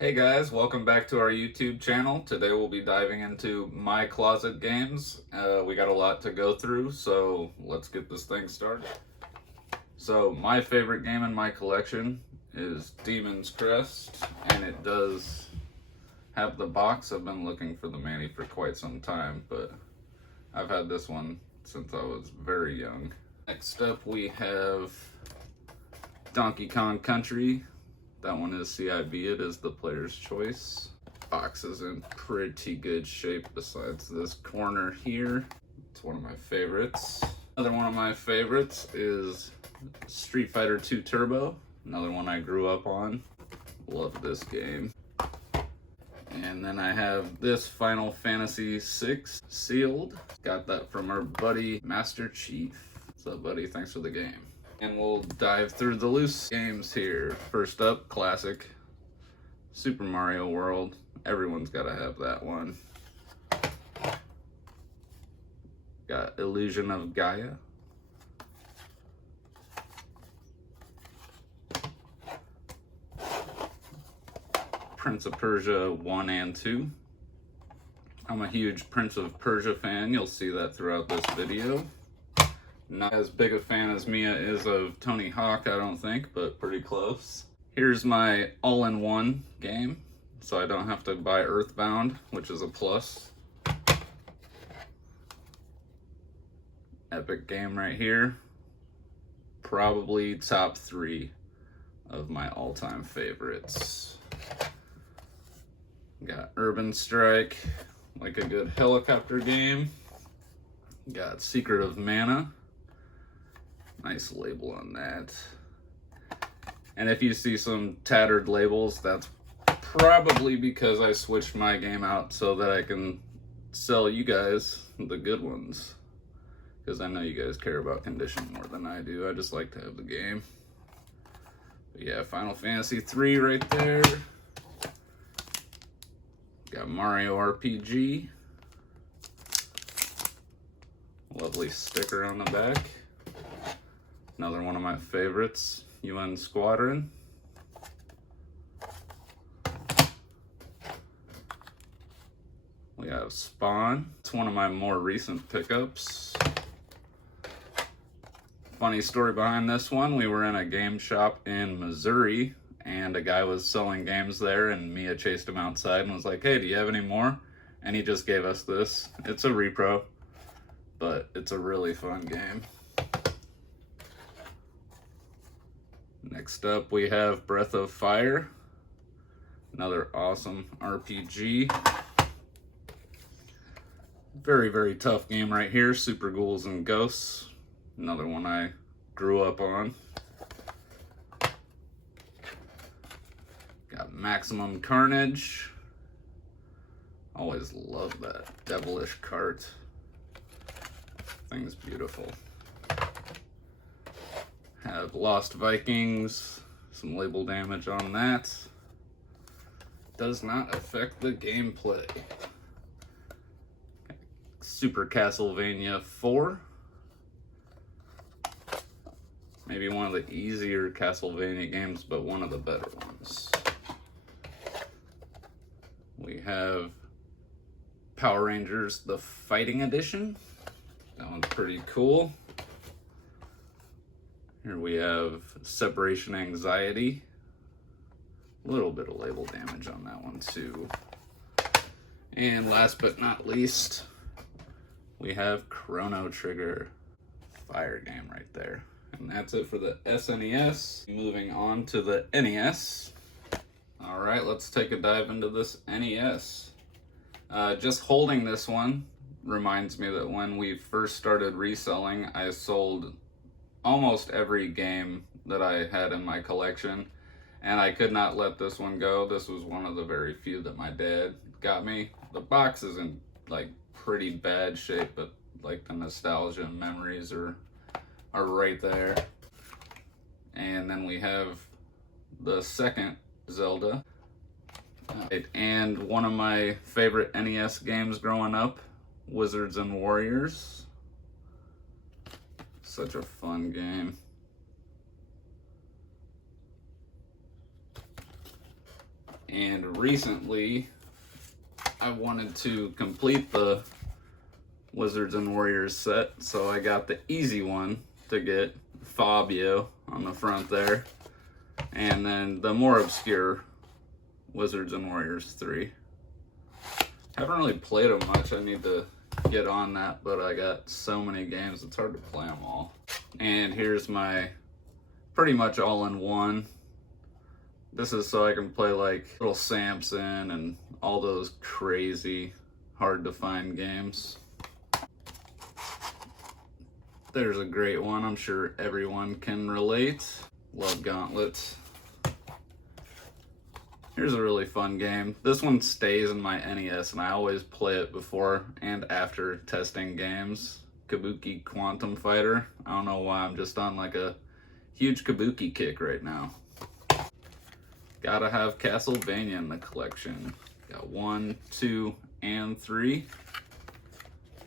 Hey guys, welcome back to our YouTube channel. Today we'll be diving into my closet games. We got a lot to go through, so let's get this thing started. So my favorite game in my collection is Demon's Crest, and it does have the box. I've been looking for the Manny for quite some time, but I've had this one since I was very young. Next up we have Donkey Kong Country. That one is CIB, it is the player's choice. Box is in pretty good shape besides this corner here. It's one of my favorites. Another one of my favorites is Street Fighter 2 Turbo. Another one I grew up on. Love this game. And then I have this Final Fantasy VI sealed. Got that from our buddy Master Chief. What's up, buddy? Thanks for the game. And we'll dive through the loose games here. First up, classic Super Mario World. Everyone's got to have that one. Got Illusion of Gaia. Prince of Persia 1 and 2. I'm a huge Prince of Persia fan. You'll see that throughout this video. Not as big a fan as Mia is of Tony Hawk, I don't think, but pretty close. Here's my all-in-one game, so I don't have to buy Earthbound, which is a plus. Epic game right here. Probably top 3 of my all-time favorites. Got Urban Strike, like a good helicopter game. Got Secret of Mana. Nice label on that. And if you see some tattered labels, that's probably because I switched my game out so that I can sell you guys the good ones. Because I know you guys care about condition more than I do. I just like to have the game. But yeah, Final Fantasy 3 right there. Got Mario RPG. Lovely sticker on the back. Another one of my favorites, UN Squadron. We have Spawn. It's one of my more recent pickups. Funny story behind this one, we were in a game shop in Missouri and a guy was selling games there and Mia chased him outside and was like, hey, do you have any more? And he just gave us this. It's a repro, but it's a really fun game. Next up, we have Breath of Fire. Another awesome RPG. Very, very tough game right here. Super Ghouls and Ghosts. Another one I grew up on. Got Maximum Carnage. Always love that devilish cart. Thing's beautiful. Have Lost Vikings, some label damage on that. Does not affect the gameplay. Super Castlevania 4. Maybe one of the easier Castlevania games, but one of the better ones. We have Power Rangers, the Fighting Edition. That one's pretty cool. Here we have Separation Anxiety. A little bit of label damage on that one too. And last but not least, we have Chrono Trigger. Fire game right there. And that's it for the SNES. Moving on to the NES. All right, let's take a dive into this NES. Just holding this one reminds me that when we first started reselling, I sold almost every game that I had in my collection, and I could not let this one go. This was one of the very few that my dad got me. The box is in like pretty bad shape, but like the nostalgia and memories are right there. And then we have the second Zelda. And one of my favorite NES games growing up, Wizards and Warriors. Such a fun game. And recently, I wanted to complete the Wizards and Warriors set, so I got the easy one to get, Fabio on the front there, and then the more obscure Wizards and Warriors 3. Haven't really played them much. I need to get on that, but I got so many games, it's hard to play them all. And here's my pretty much all-in-one. This is so I can play like Little Samson and all those crazy hard to find games. There's a great one, I'm sure everyone can relate. Love Gauntlet. Here's a really fun game. This one stays in my NES and I always play it before and after testing games. Kabuki Quantum Fighter. I don't know why, I'm just on like a huge Kabuki kick right now. Gotta have Castlevania in the collection. Got 1, 2, and 3.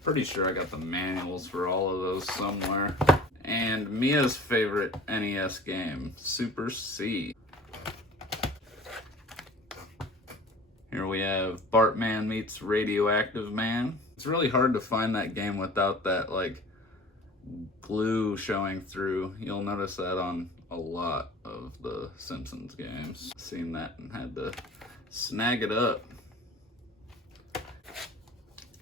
Pretty sure I got the manuals for all of those somewhere. And Mia's favorite NES game, Super C. Here we have Bartman meets Radioactive Man. It's really hard to find that game without that like glue showing through. You'll notice that on a lot of the Simpsons games. Seen that and had to snag it up.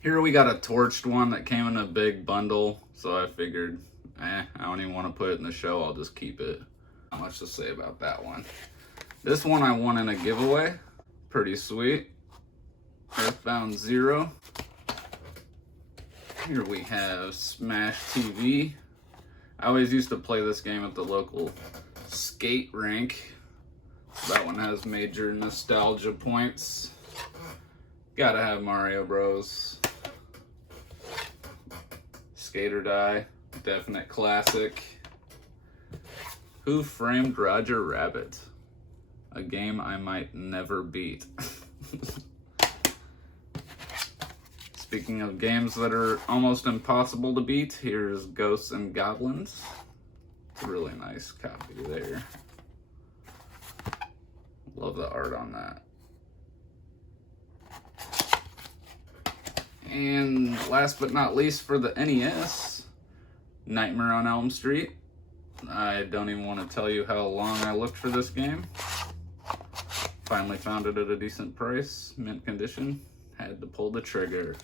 Here we got a torched one that came in a big bundle, so I figured, I don't even want to put it in the show, I'll just keep it. Not much to say about that one. This one I won in a giveaway. Pretty sweet. Earthbound Zero. Here we have Smash TV. I always used to play this game at the local skate rink. That one has major nostalgia points. Gotta have Mario Bros. Skate or Die, definite classic. Who Framed Roger Rabbit? A game I might never beat. Speaking of games that are almost impossible to beat, here's Ghosts and Goblins. It's a really nice copy there. Love the art on that. And last but not least for the NES, Nightmare on Elm Street. I don't even want to tell you how long I looked for this game. Finally found it at a decent price, mint condition. Had to pull the trigger.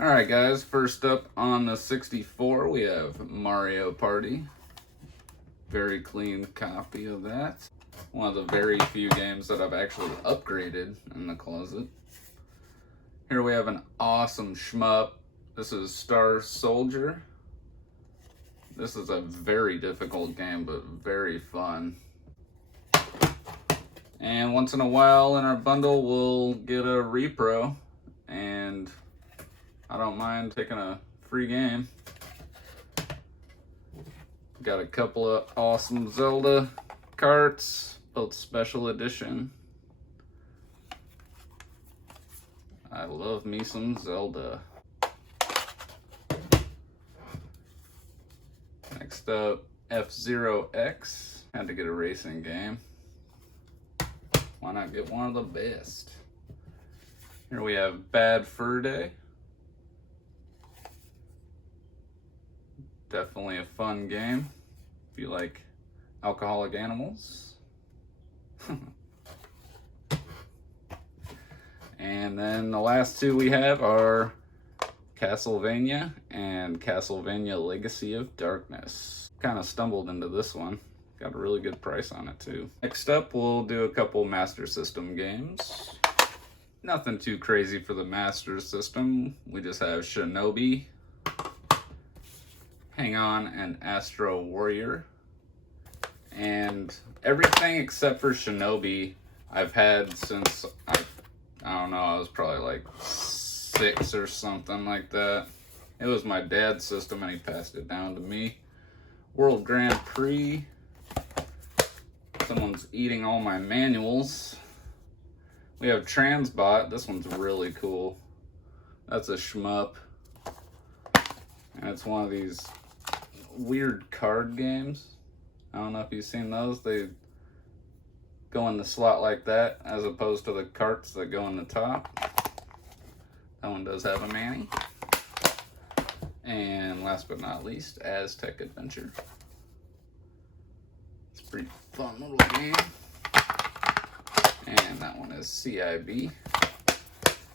Alright guys, first up on the 64 we have Mario Party. Very clean copy of that. One of the very few games that I've actually upgraded in the closet. Here we have an awesome shmup. This is Star Soldier. This is a very difficult game, but very fun. And once in a while in our bundle, we'll get a repro. And I don't mind taking a free game. Got a couple of awesome Zelda carts, both special edition. I love me some Zelda. Next up, F-Zero X. Had to get a racing game. Why not get one of the best? Here we have Bad Fur Day. Definitely a fun game if you like alcoholic animals. And then the last two we have are Castlevania and Castlevania Legacy of Darkness. Kind of stumbled into this one. Got a really good price on it too. Next up, we'll do a couple Master System games. Nothing too crazy for the Master System. We just have Shinobi, Hang On, and Astro Warrior. And everything except for Shinobi I've had since I don't know, I was probably like 6 or something like that. It was my dad's system and he passed it down to me. World Grand Prix. Someone's eating all my manuals. We have Transbot. This one's really cool. That's a shmup. And it's one of these weird card games. I don't know if you've seen those. They go in the slot like that, as opposed to the carts that go in the top. That one does have a Manny. And last but not least, Aztec Adventure. It's a pretty fun little game. And that one is CIB.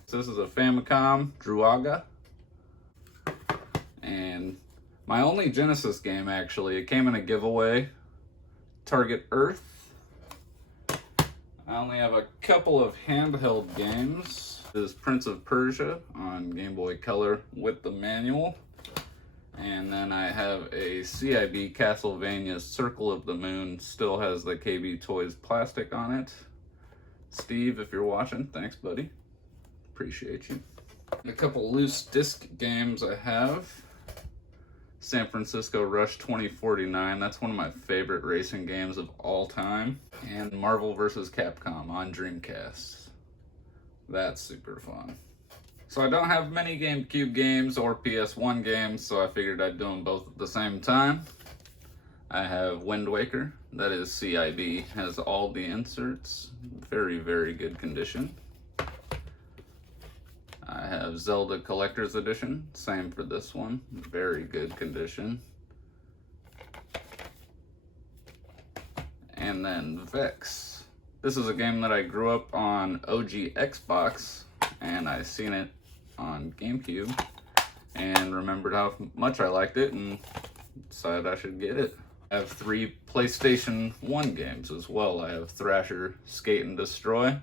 So this is a Famicom Druaga. And my only Genesis game, actually, it came in a giveaway. Target Earth. I only have a couple of handheld games. This is Prince of Persia on Game Boy Color with the manual. And then I have a CIB Castlevania Circle of the Moon. Still has the KB Toys plastic on it. Steve, if you're watching, thanks, buddy. Appreciate you. A couple loose disc games I have. San Francisco Rush 2049. That's one of my favorite racing games of all time. And Marvel vs. Capcom on Dreamcast. That's super fun. So I don't have many GameCube games or PS1 games, so I figured I'd do them both at the same time. I have Wind Waker. That is CIB. Has all the inserts. Very, very good condition. I have Zelda Collector's Edition. Same for this one. Very good condition. And then Vex. This is a game that I grew up on OG Xbox, and I seen it on GameCube and remembered how much I liked it and decided I should get it. I have 3 PlayStation 1 games as well. I have Thrasher Skate and Destroy.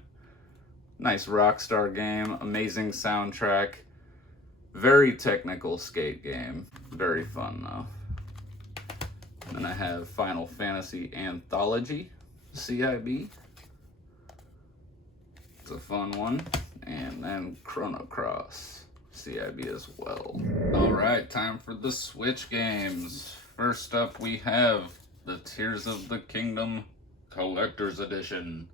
Nice Rockstar game, amazing soundtrack, very technical skate game, very fun though. Then I have Final Fantasy Anthology, CIB. It's a fun one. And then Chrono Cross, CIB as well. Alright, time for the Switch games. First up we have the Tears of the Kingdom Collector's Edition.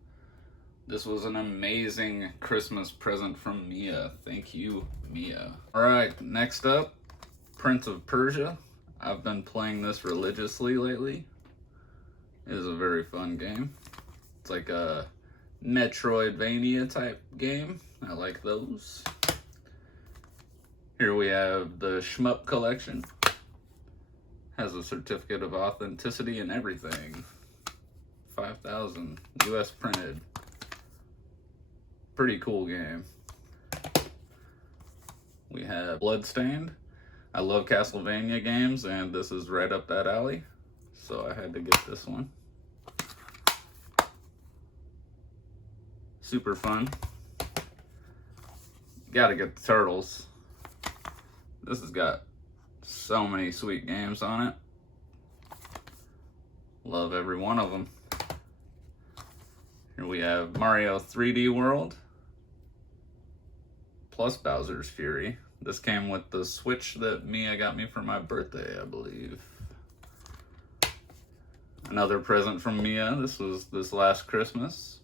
This was an amazing Christmas present from Mia. Thank you, Mia. Alright, next up, Prince of Persia. I've been playing this religiously lately. It is a very fun game. It's like a Metroidvania type game. I like those. Here we have the Shmup Collection. Has a certificate of authenticity and everything. 5,000 US printed. Pretty cool game. We have Bloodstained. I love Castlevania games, and this is right up that alley, so I had to get this one. Super fun. Gotta get the Turtles. This has got so many sweet games on it. Love every one of them. Here we have Mario 3D World plus Bowser's Fury. This came with the Switch that Mia got me for my birthday, I believe. Another present from Mia. This was this last Christmas.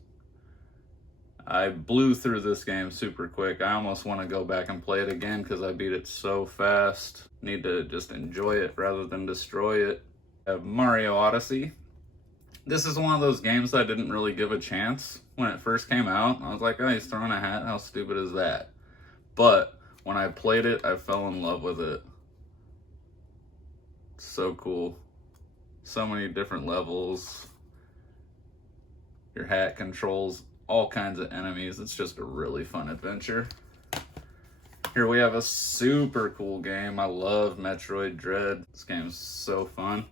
I blew through this game super quick. I almost want to go back and play it again because I beat it so fast. Need to just enjoy it rather than destroy it. I have Mario Odyssey. This is one of those games that I didn't really give a chance when it first came out. I was like, oh, he's throwing a hat. How stupid is that? But when I played it, I fell in love with it. So cool. So many different levels. Your hat controls all kinds of enemies. It's just a really fun adventure. Here we have a super cool game. I love Metroid Dread. This game's so fun.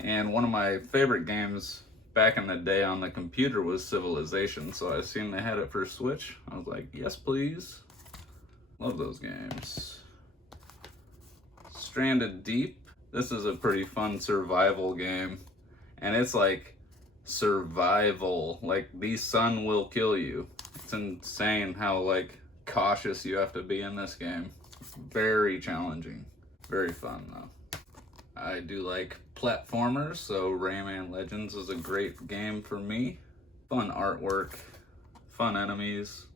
And one of my favorite games back in the day on the computer was Civilization. So I seen they had it for Switch. I was like, yes, please. Love those games. Stranded Deep. This is a pretty fun survival game. And it's like survival. Like, the sun will kill you. It's insane how, like, cautious you have to be in this game. Very challenging. Very fun, though. I do like platformers, so Rayman Legends is a great game for me. Fun artwork. Fun enemies.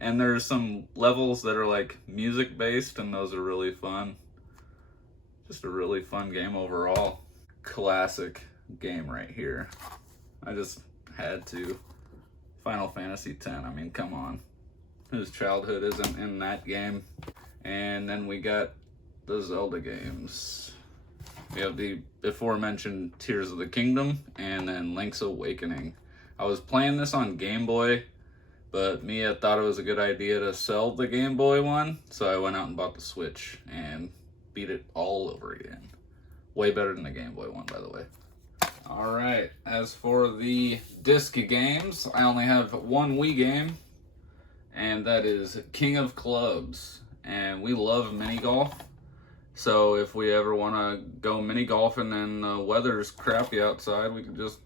And there's some levels that are like music based, and those are really fun. Just a really fun game overall. Classic game right here. I just Had to. Final Fantasy X, I mean, come on. Whose childhood isn't in that game? And then we got the Zelda games. We have the aforementioned Tears of the Kingdom, and then Link's Awakening. I was playing this on Game Boy, but Mia thought it was a good idea to sell the Game Boy one, so I went out and bought the Switch and beat it all over again. Way better than the Game Boy one, by the way. Alright, as for the disc games, I only have one Wii game, and that is King of Clubs. And we love mini golf, so if we ever want to go mini golfing and the weather's crappy outside, we can just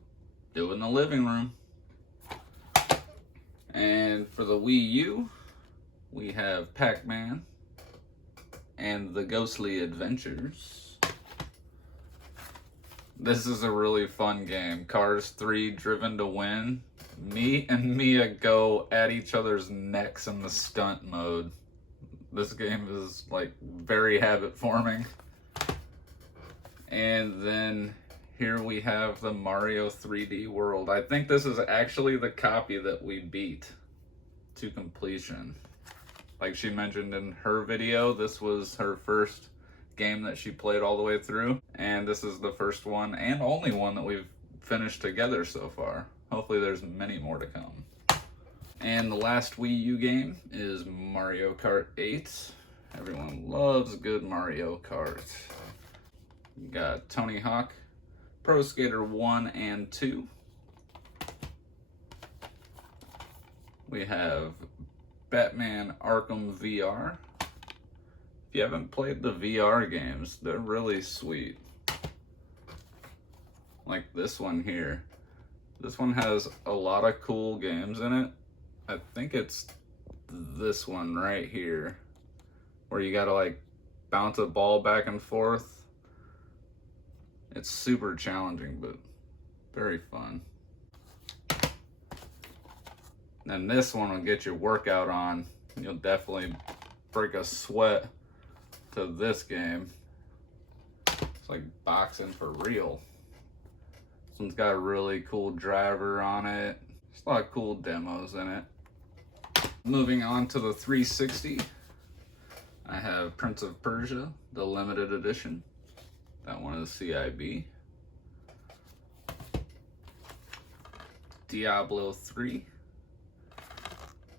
do it in the living room. And for the Wii U, we have Pac-Man and the Ghostly Adventures. This is a really fun game. Cars 3 Driven to Win. Me and Mia go at each other's necks in the stunt mode. This game is like very habit forming. And then here we have the Mario 3D World. I think this is actually the copy that we beat to completion. Like she mentioned in her video, this was her first game that she played all the way through. And this is the first one and only one that we've finished together so far. Hopefully there's many more to come. And the last Wii U game is Mario Kart 8. Everyone loves good Mario Kart. You got Tony Hawk, Pro Skater 1 and 2. We have Batman Arkham VR. If you haven't played the VR games, they're really sweet. Like this one here. This one has a lot of cool games in it. I think it's this one right here, where you gotta like bounce a ball back and forth. It's super challenging, but very fun. And this one will get your workout on. You'll definitely break a sweat to this game. It's like boxing for real. This one's got a really cool driver on it. There's a lot of cool demos in it. Moving on to the 360, I have Prince of Persia, the limited edition. That one is CIB. Diablo 3.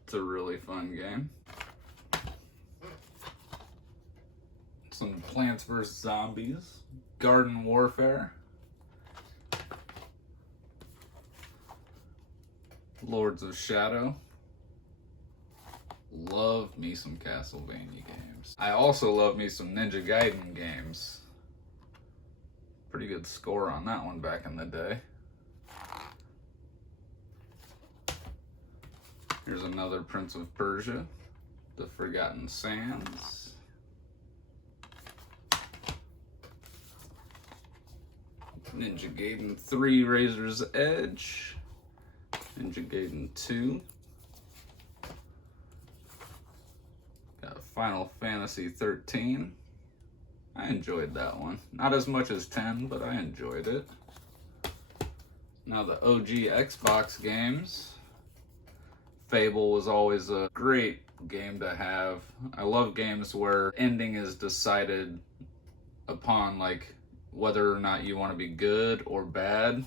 It's a really fun game. Some Plants vs. Zombies. Garden Warfare. Lords of Shadow. Love me some Castlevania games. I also love me some Ninja Gaiden games. Pretty good score on that one back in the day. Here's another Prince of Persia, The Forgotten Sands. Ninja Gaiden 3 Razor's Edge. Ninja Gaiden 2. Got Final Fantasy 13. I enjoyed that one. Not as much as 10, but I enjoyed it. Now the OG Xbox games. Fable was always a great game to have. I love games where ending is decided upon like whether or not you want to be good or bad.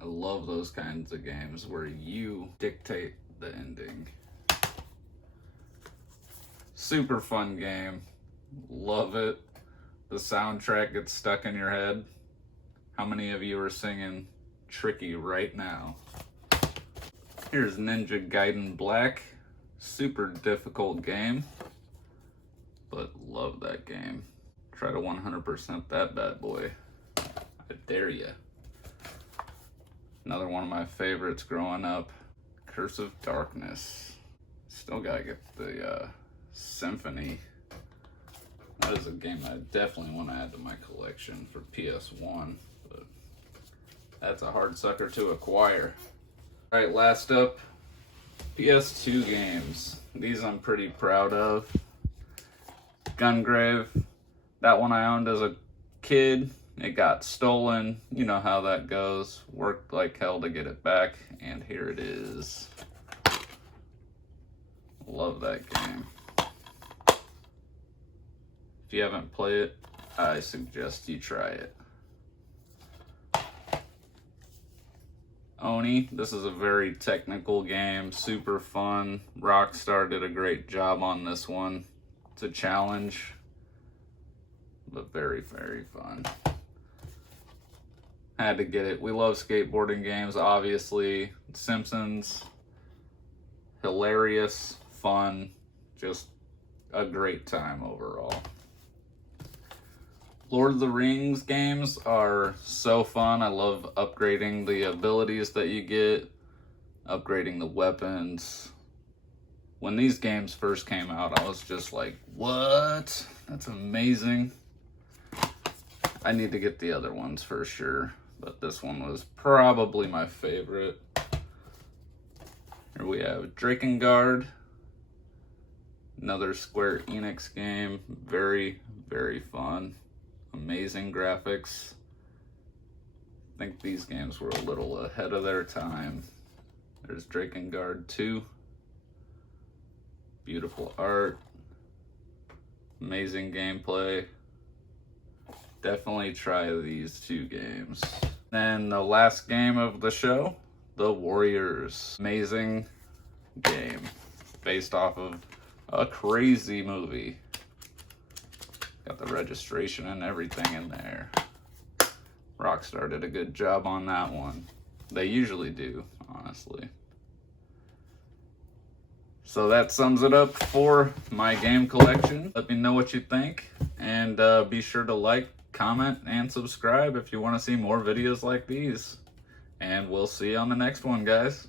I love those kinds of games where you dictate the ending. Super fun game. Love it. The soundtrack gets stuck in your head. How many of you are singing Tricky right now? Here's Ninja Gaiden Black. Super difficult game, but love that game. Try to 100% that bad boy. I dare ya. Another one of my favorites growing up, Curse of Darkness. Still gotta get the Symphony. That is a game I definitely want to add to my collection for PS1, but that's a hard sucker to acquire. Alright, last up, PS2 games. These I'm pretty proud of. Gungrave, that one I owned as a kid. It got stolen. You know how that goes. Worked like hell to get it back, and here it is. Love that game. If you haven't played it, I suggest you try it. Oni, this is a very technical game, super fun. Rockstar did a great job on this one. It's a challenge, but very, very fun. Had to get it. We love skateboarding games, obviously. Simpsons, hilarious, fun, just a great time overall. Lord of the Rings games are so fun. I love upgrading the abilities that you get, upgrading the weapons. When these games first came out, I was just like, what? That's amazing. I need to get the other ones for sure, but this one was probably my favorite. Here we have Drakengard, another Square Enix game. Very, very fun. Amazing graphics. I think these games were a little ahead of their time. There's Drakengard 2. Beautiful art. Amazing gameplay. Definitely try these two games. And the last game of the show, The Warriors. Amazing game. Based off of a crazy movie. Got the registration and everything in there. Rockstar did a good job on that one. They usually do, honestly. So that sums it up for my game collection. Let me know what you think, and be sure to like, comment, and subscribe if you want to see more videos like these. And we'll see you on the next one, guys.